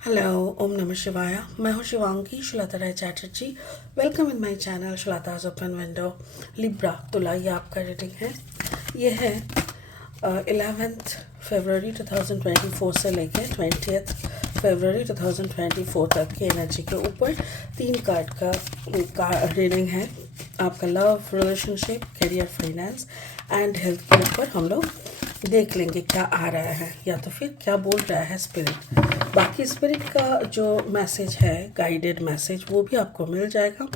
Hello, ओम नमः शिवाय। मैं हूँ Shivangi Shulta Rai Chatterjee. Welcome in my channel Shulta's open window. Libra Tula ये आपका रीडिंग है। ये है 11th फरवरी 2024 से लेकर 20th फरवरी 2024 तक की एनर्जी के ऊपर 3 कार्ड का रीडिंग है। आपका love, relationship, career, finance and health के ऊपर हम लोग देख लेंगे क्या आ रहा है या तो फिर क्या बोल रहा है स्पिरिट। बाकी स्पिरिट का जो मैसेज है, गाइडेड मैसेज, वो भी आपको मिल जाएगा।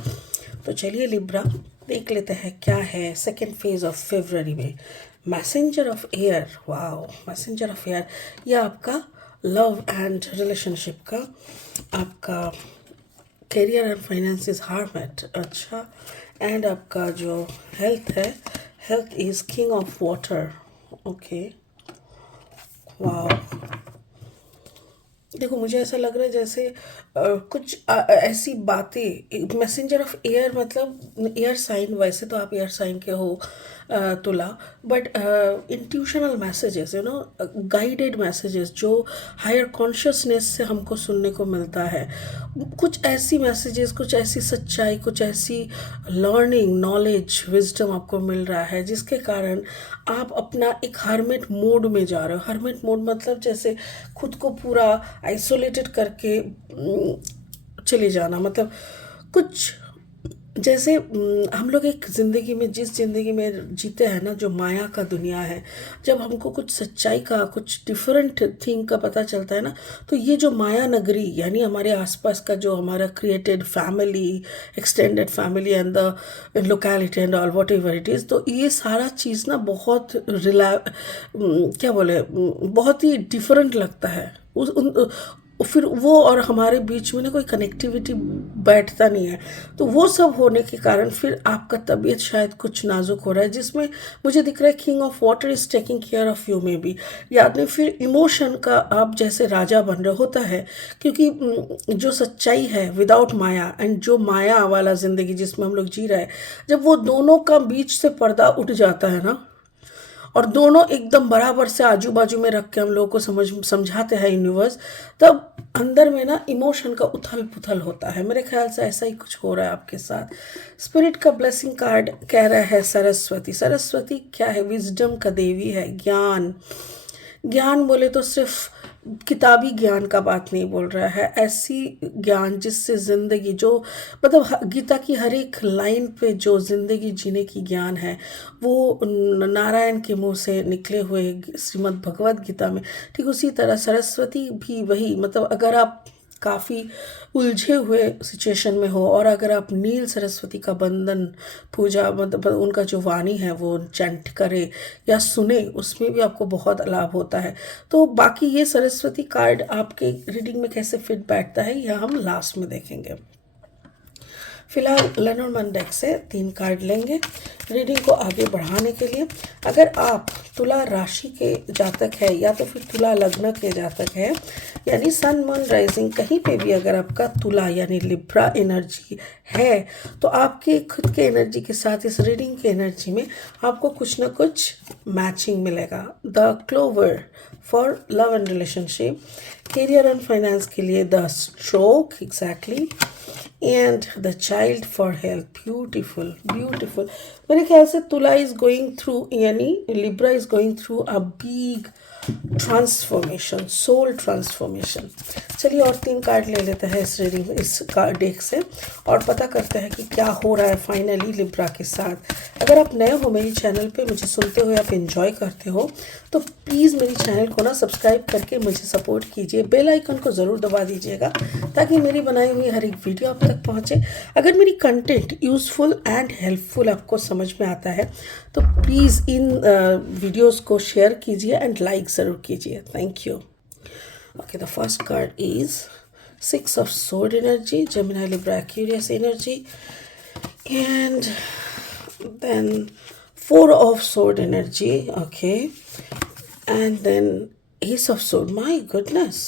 तो चलिए लिब्रा देख लेते हैं क्या है सेकेंड फेज ऑफ फरवरी में। Messenger of air, wow, messenger of air. यह आपका लव एंड रिलेशनशिप का, आपका करियर एंड फाइनेंस इज हार्मेट, अच्छा। एंड आपका जो हेल्थ है, health is king of water, okay. Wow, देखो मुझे ऐसा लग रहा है जैसे कुछ ऐसी बातें। मैसेंजर ऑफ एयर मतलब एयर साइन, वैसे तो आप एयर साइन के हो तुला, but intuitional messages, guided messages जो हायर कॉन्शियसनेस से हमको सुनने को मिलता है। कुछ ऐसी मैसेजेस, कुछ ऐसी सच्चाई, कुछ ऐसी लर्निंग, नॉलेज, विजडम आपको मिल रहा है जिसके कारण आप अपना एक हर्मिट मोड में जा रहे हो। हर्मिट मोड मतलब जैसे खुद को पूरा आइसोलेटेड करके चले जाना, मतलब कुछ जैसे हम लोग एक ज़िंदगी में, जिस ज़िंदगी में जीते हैं ना, जो माया का दुनिया है, जब हमको कुछ सच्चाई का, कुछ डिफरेंट थिंग का पता चलता है ना, तो ये जो माया नगरी यानी हमारे आसपास का जो हमारा created family, extended family and the locality and all what ever it is, तो ये सारा चीज़ ना बहुत क्या बोले, बहुत ही डिफरेंट लगता है। फिर वो और हमारे बीच में ना कोई कनेक्टिविटी बैठता नहीं है। तो वो सब होने के कारण फिर आपका तबीयत शायद कुछ नाजुक हो रहा है, जिसमें मुझे दिख रहा है king of water is taking care of you में भी, या नहीं फिर इमोशन का आप जैसे राजा बन रहे होता है। क्योंकि जो सच्चाई है विदाउट माया एंड जो माया वाला ज़िंदगी जिसमें हम लोग जी रहे हैं, जब वो दोनों का बीच से पर्दा उठ जाता है ना, और दोनों एकदम बराबर से आजू बाजू में रख के हम लोगों को समझाते हैं यूनिवर्स, तब अंदर में ना इमोशन का उथल पुथल होता है। मेरे ख्याल से ऐसा ही कुछ हो रहा है आपके साथ। स्पिरिट का ब्लेसिंग कार्ड कह रहा है सरस्वती। सरस्वती क्या है? विजडम का देवी है, ज्ञान। ज्ञान बोले तो सिर्फ किताबी ज्ञान का बात नहीं बोल रहा है, ऐसी ज्ञान जिससे ज़िंदगी, जो मतलब गीता की हर एक लाइन पे जो ज़िंदगी जीने की ज्ञान है, वो नारायण के मुंह से निकले हुए श्रीमद् भगवत गीता में, ठीक उसी तरह सरस्वती भी वही। मतलब अगर आप काफ़ी उलझे हुए सिचुएशन में हो और अगर आप नील सरस्वती का बंदन पूजा, मतलब उनका जो वाणी है वो चैंट करे या सुने, उसमें भी आपको बहुत लाभ होता है। तो बाकी ये सरस्वती कार्ड आपके रीडिंग में कैसे फिट बैठता है यह हम लास्ट में देखेंगे। फिलहाल लेनोर्मैन डेक से 3 कार्ड लेंगे रीडिंग को आगे बढ़ाने के लिए। अगर आप तुला राशि के जातक है या तो फिर तुला लग्न के जातक है, यानी सन मून राइजिंग कहीं पे भी अगर आपका तुला यानी लिब्रा एनर्जी है, तो आपके खुद के एनर्जी के साथ इस रीडिंग के एनर्जी में आपको कुछ ना कुछ मैचिंग मिलेगा। The clover for love and relationship, career and finance के लिए the stroke, exactly, and the child for health. Beautiful beautiful. मेरे ख्याल से तुला इज गोइंग थ्रू, यानी libra is going through a big transformation, soul transformation. चलिए और 3 card ले लेते हैं इस रीडिंग, इस कार्ड डेक से, और पता करते हैं कि क्या हो रहा है फाइनली लिब्रा के साथ। अगर आप नए हो मेरी चैनल पे, मुझे सुनते हुए आप एंजॉय करते हो, तो प्लीज़ मेरी चैनल को ना सब्सक्राइब करके मुझे सपोर्ट कीजिए। बेल आइकन को ज़रूर दबा दीजिएगा ताकि मेरी बनाई हुई हर एक वीडियो आप तक पहुँचे। अगर मेरी कंटेंट यूज़फुल एंड हेल्पफुल आपको समझ में आता है तो प्लीज़ इन वीडियोस को शेयर कीजिए एंड लाइक ज़रूर कीजिए। Thank you. Okay, the first card is 6 of sword energy, Gemini Libra Aquarius energy, and then 4 of sword energy, okay, and then ace of sword. My goodness.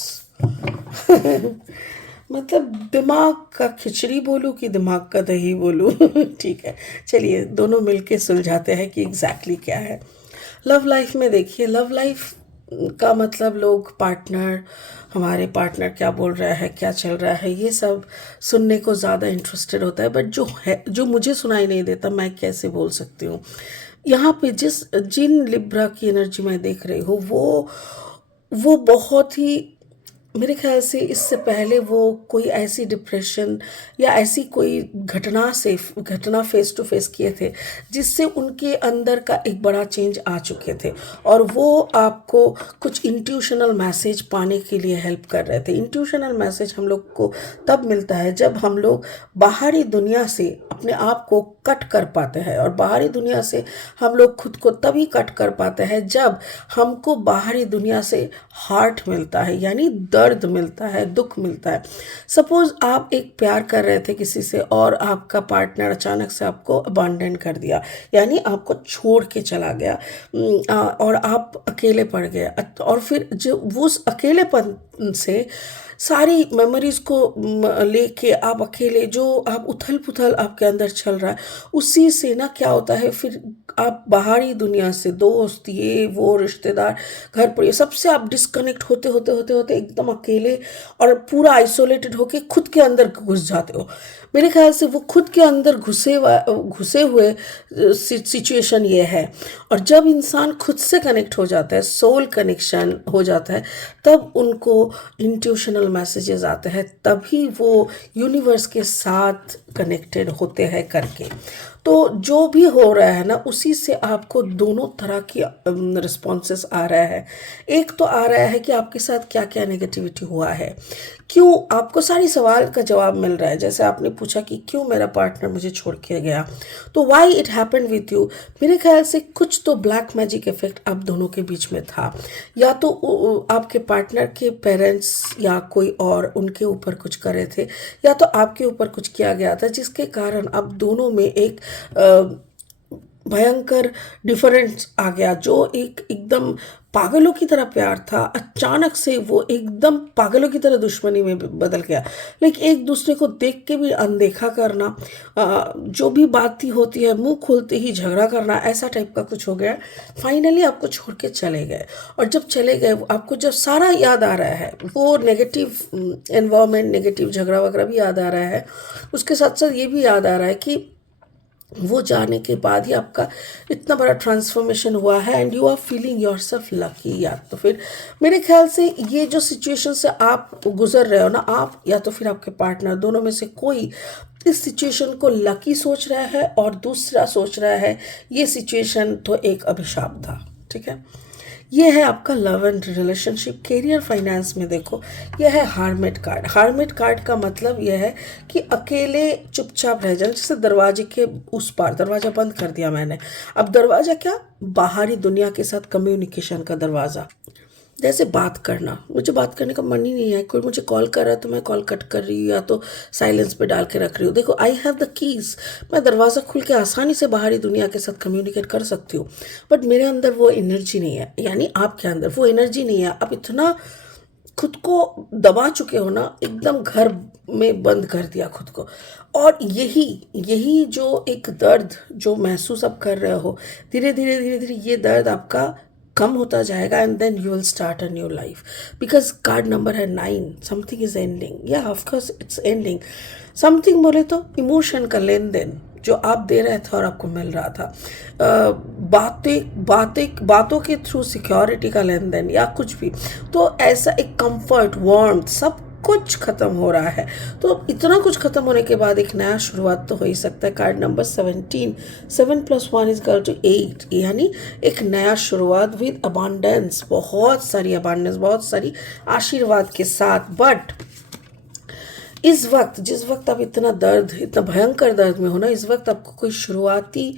मतलब दिमाग का खिचड़ी बोलूँ कि दिमाग का दही बोलूँ? ठीक है, चलिए दोनों मिलके सुलझाते हैं कि एग्जैक्टली क्या है। लव लाइफ में देखिए, लव लाइफ का मतलब लोग पार्टनर, हमारे पार्टनर क्या बोल रहा है, क्या चल रहा है, ये सब सुनने को ज़्यादा इंटरेस्टेड होता है। बट जो है, जो मुझे सुनाई नहीं देता, मैं कैसे बोल सकती हूँ। यहाँ पे जिन लिब्रा की एनर्जी मैं देख रही हूँ, वो बहुत ही, मेरे ख्याल से इससे पहले वो कोई ऐसी डिप्रेशन या ऐसी कोई घटना फेस टू फेस किए थे जिससे उनके अंदर का एक बड़ा चेंज आ चुके थे, और वो आपको कुछ इंट्यूशनल मैसेज पाने के लिए हेल्प कर रहे थे। इंट्यूशनल मैसेज हम लोग को तब मिलता है जब हम लोग बाहरी दुनिया से अपने आप को कट कर पाते हैं, और बाहरी दुनिया से हम लोग खुद को तभी कट कर पाते हैं जब हमको बाहरी दुनिया से हार्ट मिलता है, यानी दर्द मिलता है, दुख मिलता है। सपोज आप एक प्यार कर रहे थे किसी से और आपका पार्टनर अचानक से आपको अबांडन कर दिया, यानी आपको छोड़ के चला गया, और आप अकेले पड़ गए, और फिर जो उस अकेलेपन से सारी मेमोरीज को लेके आप अकेले, जो आप उथल पुथल आपके अंदर चल रहा है, उसी से ना क्या होता है, फिर आप बाहरी दुनिया से, दोस्त, ये वो, रिश्तेदार, घर पर, ये सबसे आप डिस्कनेक्ट होते होते होते होते एकदम अकेले और पूरा आइसोलेटेड होके खुद के अंदर घुस जाते हो। मेरे ख्याल से वो खुद के अंदर घुसे हुए सिचुएशन ये है। और जब इंसान खुद से कनेक्ट हो जाता है, सोल कनेक्शन हो जाता है, तब उनको इंट्यूशनल मैसेजेस आते हैं, तभी वो यूनिवर्स के साथ कनेक्टेड होते हैं करके। तो जो भी हो रहा है ना, उसी से आपको दोनों तरह की रिस्पॉन्सेस आ रहा है। एक तो आ रहा है कि आपके साथ क्या क्या नेगेटिविटी हुआ है, क्यों, आपको सारी सवाल का जवाब मिल रहा है। जैसे आपने पूछा कि क्यों मेरा पार्टनर मुझे छोड़ के गया, तो why it happen with you. मेरे ख्याल से कुछ तो ब्लैक मैजिक इफेक्ट आप दोनों के बीच में था, या तो आपके पार्टनर के पेरेंट्स या कोई और उनके ऊपर कुछ करे थे, या तो आपके ऊपर कुछ किया गया था जिसके कारण आप दोनों में एक भयंकर डिफरेंस आ गया। जो एकदम पागलों की तरह प्यार था, अचानक से वो एकदम पागलों की तरह दुश्मनी में बदल गया। लाइक एक दूसरे को देख के भी अनदेखा करना, जो भी बात ही होती है मुंह खोलते ही झगड़ा करना, ऐसा टाइप का कुछ हो गया। फाइनली आपको छोड़ के चले गए, और जब चले गए आपको जब सारा याद आ रहा है, वो नेगेटिव एनवायरनमेंट, नेगेटिव झगड़ा वगैरह भी याद आ रहा है, उसके साथ साथ ये भी याद आ रहा है कि वो जाने के बाद ही आपका इतना बड़ा ट्रांसफॉर्मेशन हुआ है, and you are feeling yourself lucky. या तो फिर मेरे ख्याल से ये जो सिचुएशन से आप गुजर रहे हो ना, आप या तो फिर आपके पार्टनर, दोनों में से कोई इस सिचुएशन को लकी सोच रहा है, और दूसरा सोच रहा है ये सिचुएशन तो एक अभिशाप था। ठीक है, ये है आपका love and relationship. Career, finance में देखो, यह है हार्मिट कार्ड। हार्मिट कार्ड का मतलब यह है कि अकेले चुपचाप रह जाना, जैसे दरवाजे के उस पार, दरवाज़ा बंद कर दिया मैंने, अब दरवाज़ा क्या, बाहरी दुनिया के साथ कम्युनिकेशन का दरवाज़ा। जैसे बात करना, मुझे बात करने का मन ही नहीं है, कोई मुझे कॉल कर रहा है तो मैं कॉल कट कर रही हूँ, या तो साइलेंस पे डाल के रख रही हूँ। देखो, आई हैव द कीज़, मैं दरवाज़ा खुल के आसानी से बाहरी दुनिया के साथ कम्युनिकेट कर सकती हूँ, बट मेरे अंदर वो एनर्जी नहीं है, यानी आपके अंदर वो एनर्जी नहीं है। आप इतना खुद को दबा चुके हो ना, एकदम घर में बंद कर दिया खुद को। और यही जो एक दर्द जो महसूस आप कर रहे हो, धीरे धीरे धीरे धीरे ये दर्द आपका कम होता जाएगा, and then you will start a new life. Because card number है 9, समथिंग इज एंडिंग, या ऑफकोर्स इट्स एंडिंग। समथिंग बोले तो इमोशन का लेन देन जो आप दे रहे थे और आपको मिल रहा था, बातों के थ्रू सिक्योरिटी का लेन देन या कुछ भी, तो ऐसा एक कंफर्ट, वार्मथ, सब कुछ खत्म हो रहा है। तो इतना कुछ खत्म होने के बाद एक नया शुरुआत तो हो ही सकता है। Card number 17, 7 + 1 is equal to 8, यानी एक नया शुरुआत विद अबांडेंस, बहुत सारी अबांडेंस, बहुत सारी आशीर्वाद के साथ। बट इस वक्त, जिस वक्त आप इतना भयंकर दर्द में हो ना, इस वक्त आपको कोई शुरुआती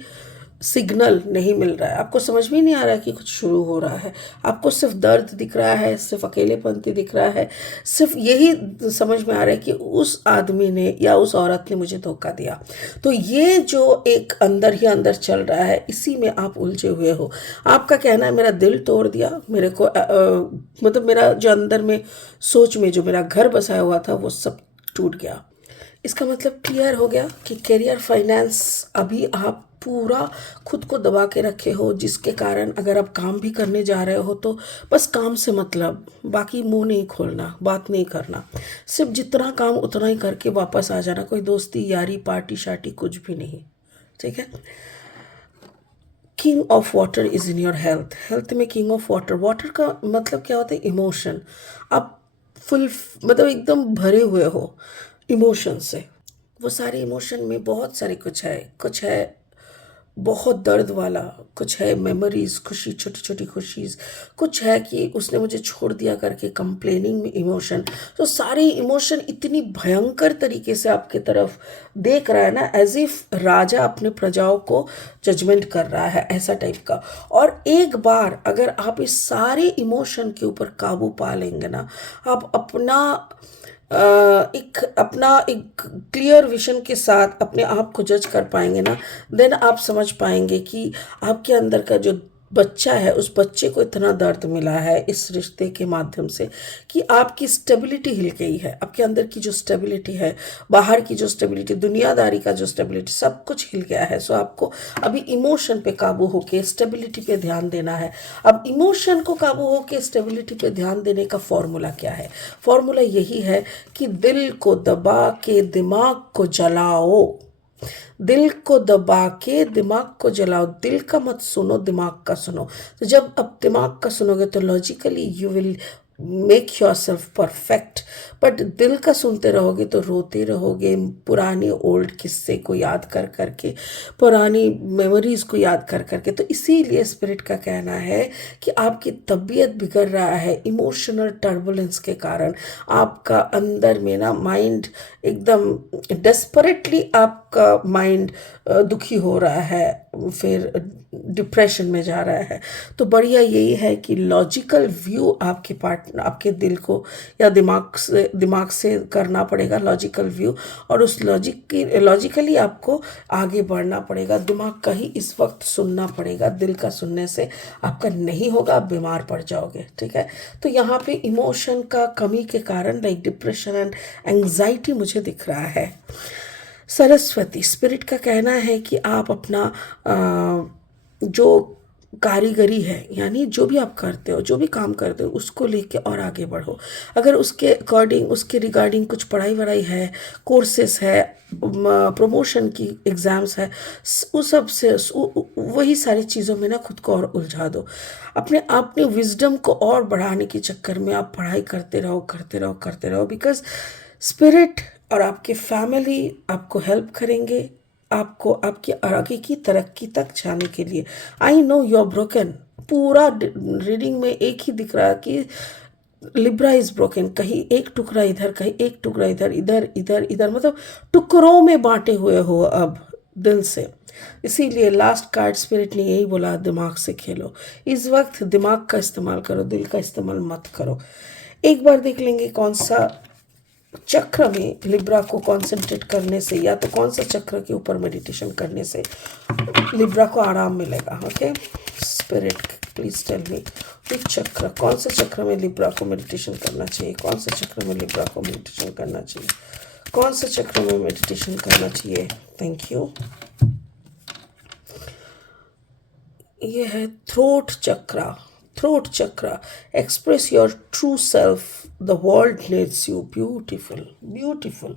सिग्नल नहीं मिल रहा है, आपको समझ में नहीं आ रहा है कि कुछ शुरू हो रहा है। आपको सिर्फ दर्द दिख रहा है, सिर्फ अकेलेपंती दिख रहा है, सिर्फ यही समझ में आ रहा है कि उस आदमी ने या उस औरत ने मुझे धोखा दिया। तो ये जो एक अंदर ही अंदर चल रहा है, इसी में आप उलझे हुए हो। आपका कहना है मेरा दिल तोड़ दिया, मेरे को मतलब मेरा जो अंदर में सोच में जो मेरा घर बसाया हुआ था वो सब टूट गया। इसका मतलब क्लियर हो गया कि करियर फाइनेंस अभी आप पूरा खुद को दबा के रखे हो, जिसके कारण अगर आप काम भी करने जा रहे हो तो बस काम से मतलब, बाकी मुंह नहीं खोलना, बात नहीं करना, सिर्फ जितना काम उतना ही करके वापस आ जाना, कोई दोस्ती यारी पार्टी शार्टी कुछ भी नहीं। ठीक है। King of water is in your health. Health में किंग ऑफ वाटर, वाटर का मतलब क्या होता है? इमोशन। आप फुल मतलब एकदम भरे हुए हो इमोशन से। वो सारे इमोशन में बहुत सारे कुछ है बहुत दर्द वाला, कुछ है मेमोरीज, खुशी, छोटी छोटी खुशीज, कुछ है कि उसने मुझे छोड़ दिया करके कंप्लेनिंग में इमोशन। तो सारे इमोशन इतनी भयंकर तरीके से आपके तरफ देख रहा है ना, एज इफ राजा अपने प्रजाओं को जजमेंट कर रहा है, ऐसा टाइप का। और एक बार अगर आप इस सारे इमोशन के ऊपर काबू पा लेंगे ना, आप एक क्लियर विजन के साथ अपने आप को जज कर पाएंगे ना, देन आप समझ पाएंगे कि आपके अंदर का जो बच्चा है, उस बच्चे को इतना दर्द मिला है इस रिश्ते के माध्यम से कि आपकी स्टेबिलिटी हिल गई है। आपके अंदर की जो स्टेबिलिटी है, बाहर की जो स्टेबिलिटी, दुनियादारी का जो स्टेबिलिटी, सब कुछ हिल गया है। सो आपको अभी इमोशन पे काबू होके स्टेबिलिटी पे ध्यान देना है। अब इमोशन को काबू होके स्टेबिलिटी पे ध्यान देने का फॉर्मूला क्या है? फॉर्मूला यही है कि दिल को दबा के दिमाग को जलाओ। दिल को दबा के दिमाग को जलाओ। दिल का मत सुनो, दिमाग का सुनो। तो जब अब दिमाग का सुनोगे तो logically you will make your self perfect. But दिल का सुनते रहोगे तो रोते रहोगे, पुराने ओल्ड किस्से को याद कर करके, पुरानी मेमोरीज को याद कर करके। तो इसीलिए स्पिरिट का कहना है कि आपकी तबीयत बिगड़ रहा है इमोशनल टर्बुलेंस के कारण। आपका अंदर में ना माइंड एकदम डेस्परेटली, आपका माइंड दुखी हो रहा है, फिर डिप्रेशन में जा रहा है। तो बढ़िया यही है कि लॉजिकल व्यू आपके दिल को या दिमाग से करना पड़ेगा, लॉजिकल व्यू। और उस लॉजिकली आपको आगे बढ़ना पड़ेगा। दिमाग का ही इस वक्त सुनना पड़ेगा। दिल का सुनने से आपका नहीं होगा, आप बीमार पड़ जाओगे। ठीक है। तो यहाँ पे इमोशन का कमी के कारण लाइक डिप्रेशन एंड एंग्जाइटी मुझे दिख रहा है। सरस्वती स्पिरिट का कहना है कि आप अपना जो कारीगरी है, यानी जो भी आप करते हो, जो भी काम करते हो, उसको लेके और आगे बढ़ो। अगर उसके अकॉर्डिंग, उसके रिगार्डिंग कुछ पढ़ाई वढ़ाई है, कोर्सेस है, प्रमोशन की एग्ज़ाम्स है, उस सब से वही सारी चीज़ों में ना खुद को और उलझा दो। अपने विजडम को और बढ़ाने के चक्कर में आप पढ़ाई करते रहो बिकॉज स्पिरिट और आपके फैमिली आपको हेल्प करेंगे, आपको आपकी आगे की तरक्की तक जाने के लिए। I know you are broken. पूरा रीडिंग में एक ही दिख रहा है कि लिब्रा इज ब्रोकन। कहीं एक टुकड़ा इधर, कहीं एक टुकड़ा इधर, इधर इधर इधर, मतलब टुकड़ों में बांटे हुए हो अब दिल से। इसीलिए लास्ट कार्ड स्पिरिट ने यही बोला, दिमाग से खेलो। इस वक्त दिमाग का इस्तेमाल करो, दिल का इस्तेमाल मत करो। एक बार देख लेंगे कौन सा चक्र में लिब्रा को कंसंट्रेट करने से, या तो कौन सा चक्र के ऊपर मेडिटेशन करने से लिब्रा को आराम मिलेगा। Okay spirit please tell me which chakra, कौन सा चक्र में लिब्रा को मेडिटेशन करना चाहिए, कौन सा चक्र में लिब्रा को मेडिटेशन करना चाहिए, कौन सा चक्र में मेडिटेशन करना चाहिए। Thank you. ये है throat chakra. Throat chakra, express your true self, the world needs you. Beautiful beautiful.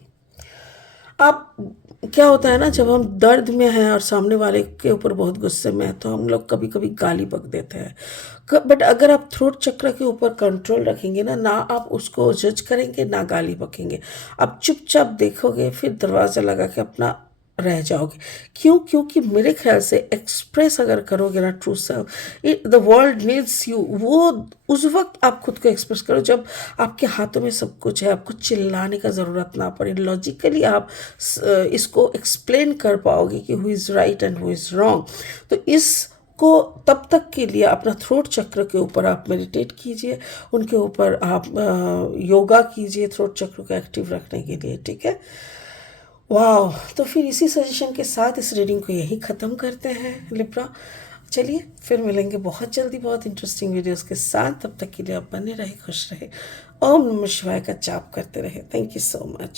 आप क्या होता है ना, जब हम दर्द में हैं और सामने वाले के ऊपर बहुत गुस्से में है तो हम लोग कभी कभी गाली बक देते हैं। बट अगर आप थ्रोट चक्र के ऊपर कंट्रोल रखेंगे ना, ना आप उसको जज करेंगे ना गाली बकेंगे, आप चुपचाप देखोगे, फिर दरवाज़ा लगा के अपना रह जाओगे। क्यों? क्योंकि मेरे ख्याल से एक्सप्रेस अगर करोगे ना true self, the world needs you, वो उस वक्त आप खुद को एक्सप्रेस करो जब आपके हाथों में सब कुछ है, आपको चिल्लाने का ज़रूरत ना पड़े। लॉजिकली आप इसको एक्सप्लेन कर पाओगे कि who is right and who is wrong. तो इसको तब तक के लिए अपना थ्रोट चक्र के ऊपर आप मेडिटेट कीजिए, उनके ऊपर आप योगा कीजिए थ्रोट चक्र को एक्टिव रखने के लिए। ठीक है। वाह। तो फिर इसी सजेशन के साथ इस रीडिंग को यही ख़त्म करते हैं लिब्रा। चलिए फिर मिलेंगे बहुत जल्दी बहुत इंटरेस्टिंग वीडियोस के साथ। तब तक के लिए आप बने रहे, खुश रहे, ओम नमः शिवाय का जाप करते रहे। Thank you so much.